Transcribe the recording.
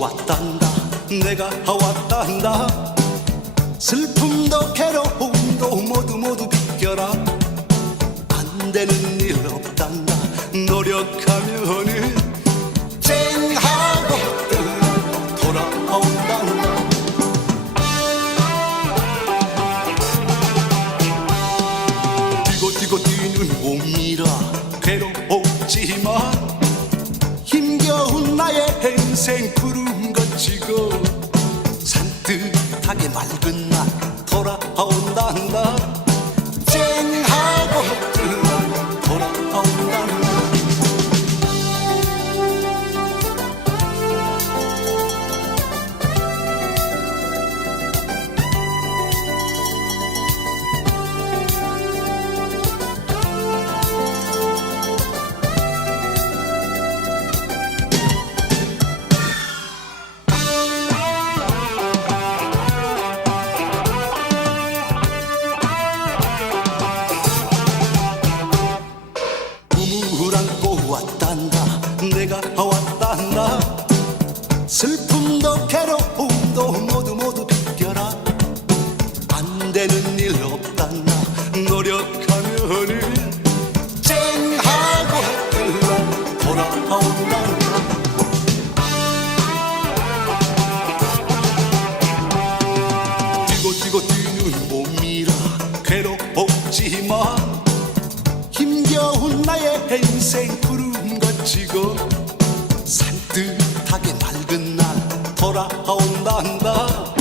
왔단다. 내가 왔단다. 슬픔도 괴로움도 모두 모두 비껴라. 안 되는 일 없단다. 노력하면은 쨍하고 뜨 돌아온단다. 뛰고 뛰고 뛰는 몸이라 힘겨운 나의 인생 구름 거치고 산뜻하게 맑은 날 돌아온단다. 쨍하고 왔단다. 내가 왔단다. 슬픔도 괴로움도 모두 모두 비껴라. 안 되는 일 없단다. 노력하면은 쨍하고 뜨 돌아온단다. 뛰고 뛰고 뛰는 몸이라 괴롭지만 뛰어온 나의 인생 구름 거치고 산뜻하게 맑은 날 돌아온다 한다.